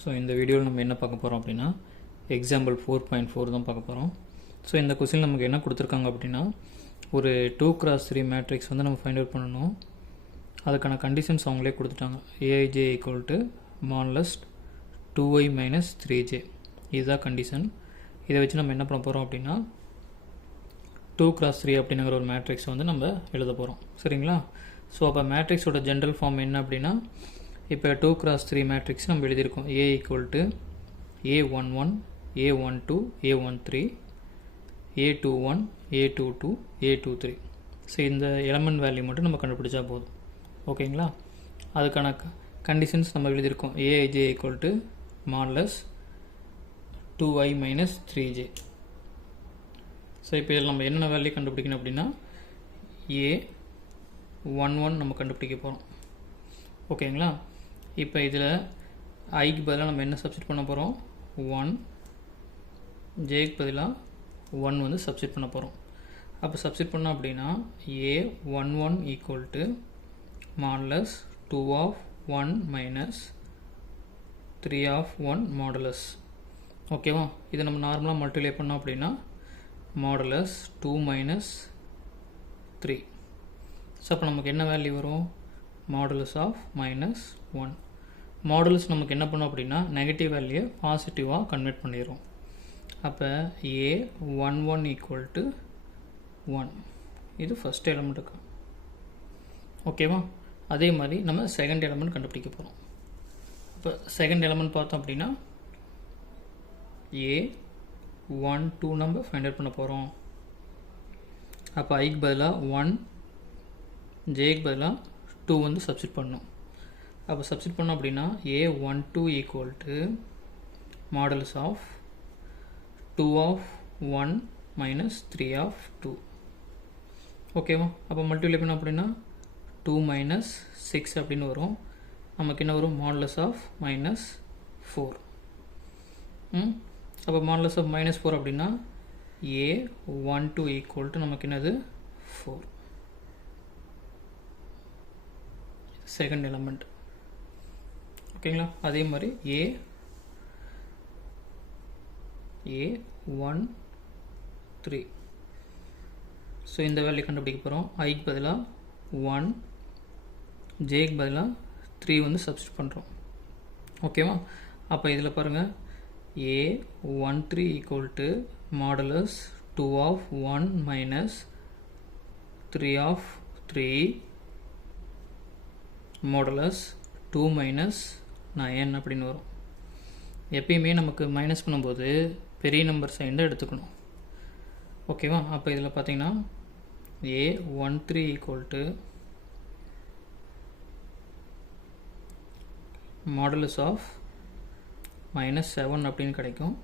So இந்த வீடியோவில் நம்ம என்ன பார்க்க போகிறோம் அப்படின்னா எக்ஸாம்பிள் 4.4 தான் பார்க்க போகிறோம். ஸோ இந்த கொஸ்டின் நமக்கு என்ன கொடுத்துருக்காங்க அப்படின்னா ஒரு 2x3 மேட்ரிக்ஸ் வந்து நம்ம ஃபைண்ட் அவுட் பண்ணணும். அதுக்கான கண்டிஷன்ஸ் அவங்களே கொடுத்துட்டாங்க. aij modulus 2i minus 3j இதுதான் கண்டிஷன். இதை வச்சு நம்ம என்ன பண்ண போகிறோம் அப்படின்னா 2x3 அப்படிங்கிற ஒரு மேட்ரிக்ஸ் வந்து நம்ம எழுத போகிறோம். சரிங்களா? ஸோ அப்போ மேட்ரிக்ஸோட ஜென்ரல் ஃபார்ம் என்ன அப்படின்னா இப்போ 2x3 மேட்ரிக்ஸ் நம்ம எழுதியிருக்கோம். a a11 a12 a13 a21 a22 a23. So இந்த எலமெண்ட் வேல்யூ மட்டும் நம்ம கண்டுபிடிச்சா போதும். ஓகேங்களா? அதுக்கான கண்டிஷன்ஸ் நம்ம எழுதியிருக்கோம். aij modulus 2i minus 3j. So இப்போ இதில் நம்ம என்னென்ன வேல்யூ கண்டுபிடிக்கணும் அப்படின்னா a11 நம்ம கண்டுபிடிக்க போகிறோம். ஓகேங்களா? இப்போ இதில் ஐக்கு பதிலாக நம்ம என்ன சப்ஸ்டிட் பண்ண போகிறோம்? 1, ஜேக்கு பதிலாக 1 வந்து சப்ஸ்டிட் பண்ண போகிறோம். அப்போ சப்ஸ்டிட் பண்ணோம் அப்படின்னா a11 equal to modulus 2 of 1 minus 3 of 1 modulus. ஓகேவா? இதை நம்ம நார்மலாக மல்டிப்ளை பண்ணோம் அப்படின்னா மாடுலஸ் 2 மைனஸ் 3. ஸோ அப்போ நமக்கு என்ன வேல்யூ வரும்? Modulus of minus 1. மாடுலஸ் நமக்கு என்ன பண்ணும் அப்படின்னா நெகட்டிவ் வேல்யூ பாசிட்டிவாக கன்வெர்ட் பண்ணிடுறோம். அப்போ a11 ஈக்குவல் டு 1. இது ஃபஸ்ட் எலமெண்ட்டுக்கு. ஓகேவா? அதே மாதிரி நம்ம செகண்ட் எலமெண்ட் கண்டுபிடிக்க போகிறோம். இப்போ செகண்ட் எலமெண்ட் பார்த்தோம் அப்படின்னா a12 நம்ம ஃபைண்ட் அவுட் பண்ண போகிறோம். அப்போ ஐக்கு பதிலாக 1, ஜேக்கு பதிலாக 2 வந்து சப்ஸ்டிட் பண்ணணும். அப்போ சப்ஸ்டிட் பண்ணோம் அப்படின்னா a12 equal to modulus of 2 of 1 minus 3 of 2. ஓகேவா? அப்போ மல்டிப்ளை பண்ணோம் அப்படின்னா 2 மைனஸ் 6 அப்படின்னு வரும். நமக்கு என்ன வரும்? Modulus of minus 4. அப்போ மாடுலஸ் ஆஃப் மைனஸ் 4 அப்படின்னா a12 ஈக்குவல் டு நமக்கு என்னது? 4. Second element. ஓகேங்களா? அதே மாதிரி a13. ஸோ இந்த வேல்யூ கண்டுபிடிக்க போகிறோம். ஐக்கு பதிலாக 1, ஜேக்கு பதிலாக 3 வந்து சப்ஸ்டிட் பண்ணுறோம். ஓகேவா? அப்போ இதில் பாருங்கள் a13 equal to modulus 2 of 1 minus 3 of 3 modulus 2 minus 9 அப்படின்னு வரும். எப்பயுமே நமக்கு மைனஸ் பண்ணும்போது பெரிய நம்பர் சைன் தான் எடுத்துக்கணும். ஓகேவா? அப்போ இதில் பார்த்தீங்கன்னா a13 equal to modulus of minus 7 அப்படின்னு கிடைக்கும்.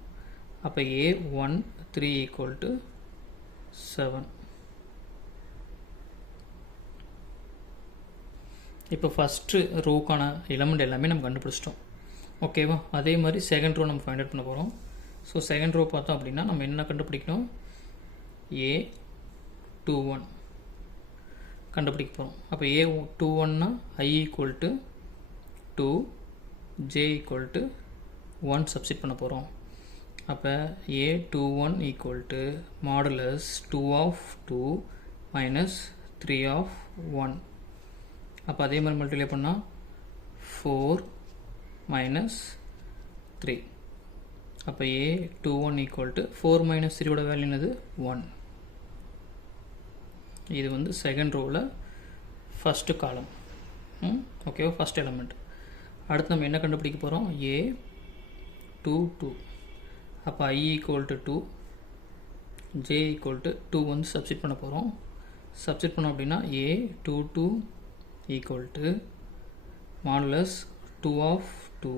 அப்போ a13 ஈக்குவல் டு 7. இப்போ ஃபஸ்ட்டு ரோக்கான எலமெண்ட் எல்லாமே நம்ம கண்டுபிடிச்சிட்டோம். ஓகேவா? அதே மாதிரி செகண்ட் ரோ நம்ம ஃபைண்ட் அவுட் பண்ண போகிறோம். ஸோ செகண்ட் ரோ பார்த்தோம் அப்படின்னா நம்ம என்ன கண்டுபிடிக்கணும்? a21 கண்டுபிடிக்க போகிறோம். அப்போ a21னா i equal to 2, j equal to 1 substitute பண்ண போகிறோம். அப்போ a21 equal to modulus 2 of 2 minus 3 of 1. அப்போ அதே மாதிரி மல்டிப்ளை பண்ணால் 4 மைனஸ் 3. அப்போ a21 ஈக்குவல் டு 4 மைனஸ் 3யோட வேல்யூ என்னது? 1. இது வந்து செகண்ட் ரோவில் ஃபஸ்ட்டு காலம். ஓகேவா? First element. அடுத்து நம்ம என்ன கண்டுபிடிக்க போகிறோம்? a22. அப்போ i equal to 2, j equal to 2 வந்து சப்ஸ்டிட் பண்ண போகிறோம். சப்ஸ்டிட் பண்ணோம் அப்படின்னா a22 equal to modulus 2 of 2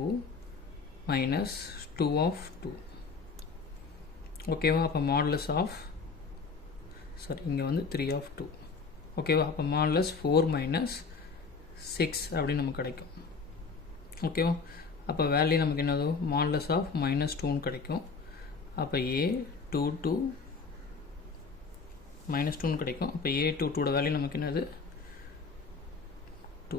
minus 2 of 2. ஓகேவா? அப்போ மாடுலஸ் ஆஃப் இங்கே வந்து 3 of 2. ஓகேவா? அப்போ மாடுலஸ் 4 மைனஸ் 6 அப்படின்னு நமக்கு கிடைக்கும். ஓகேவா? அப்போ வேல்யூ நமக்கு என்னது? மாடுலஸ் ஆஃப் மைனஸ் 2 கிடைக்கும். அப்போ a22 மைனஸ் 2 கிடைக்கும். அப்போ a22 வேல்யூ நமக்கு என்னது? 2.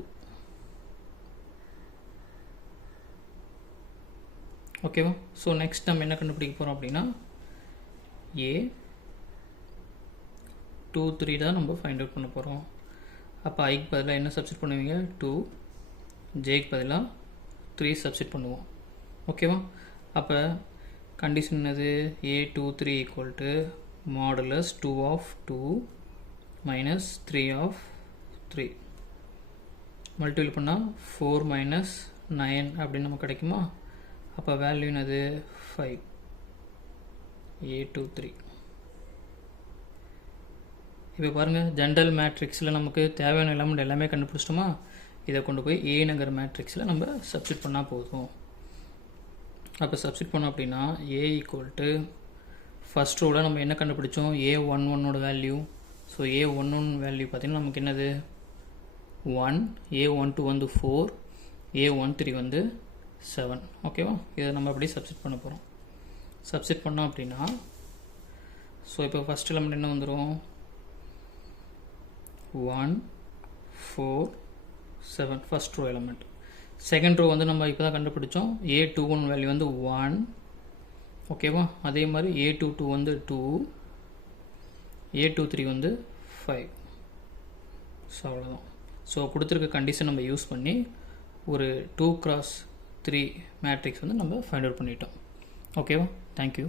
ஓகேவா? ஸோ நெக்ஸ்ட் நம்ம என்ன கண்டுபிடிக்க போகிறோம் அப்படின்னா A 2 3 தான் நம்ம ஃபைண்ட் அவுட் பண்ண போகிறோம். அப்போ ஐக்கு பதிலாக என்ன சப்ஸ்டிட் பண்ணுவீங்க? 2, ஜேக்கு பதிலாக 3 சப்ஸ்டிட் பண்ணுவோம். ஓகேவா? அப்போ கண்டிஷன் என்னது? A23 equal to modulus 2 of 2 minus 3 of 3 multiple பண்ணால் 4 மைனஸ் 9 அப்படின்னு நமக்கு கிடைக்குமா? அப்போ வேல்யூ என்னது? 5. A23. இப்போ பாருங்கள், ஜென்ரல் மேட்ரிக்ஸில் நமக்கு தேவையான எலமெண்ட் எல்லாமே கண்டுபிடிச்சிட்டோமா? இதை கொண்டு போய் ஏங்கிற மேட்ரிக்ஸில் நம்ம சப்ஸ்டிட் பண்ணால் போதும். அப்போ சப்ஸ்டிட் பண்ணோம் அப்படின்னா A ஈக்குவல் டு ஃபஸ்ட் ரோவில் நம்ம என்ன கண்டுபிடிச்சோம்? A11ஓட வேல்யூ. ஸோ A11 வேல்யூ பார்த்திங்கன்னா நமக்கு என்னது? 1, A12 வந்து 4, A13 வந்து 7. ஓகேவா? இதை நம்ம அப்படியே சப்ஸ்டிட் பண்ண போகிறோம். சப்ஸ்டிட் பண்ணோம் அப்படின்னா ஸோ இப்போ ஃபஸ்ட் எலமெண்ட் என்ன வந்துடும்? 1, 4, 7 first row element. Second row வந்து நம்ம இப்போ தான் கண்டுபிடிச்சோம். A21 வேல்யூ வந்து 1. ஓகேவா? அதே மாதிரி A22 வந்து 2, A23 வந்து 5. ஸோ அவ்வளோதான். ஸோ கொடுத்துருக்க கண்டிஷன் நம்ம யூஸ் பண்ணி ஒரு 2x3 மேட்ரிக்ஸ் வந்து நம்ம ஃபைண்ட் அவுட் பண்ணிட்டோம். ஓகேவா? தேங்க்யூ.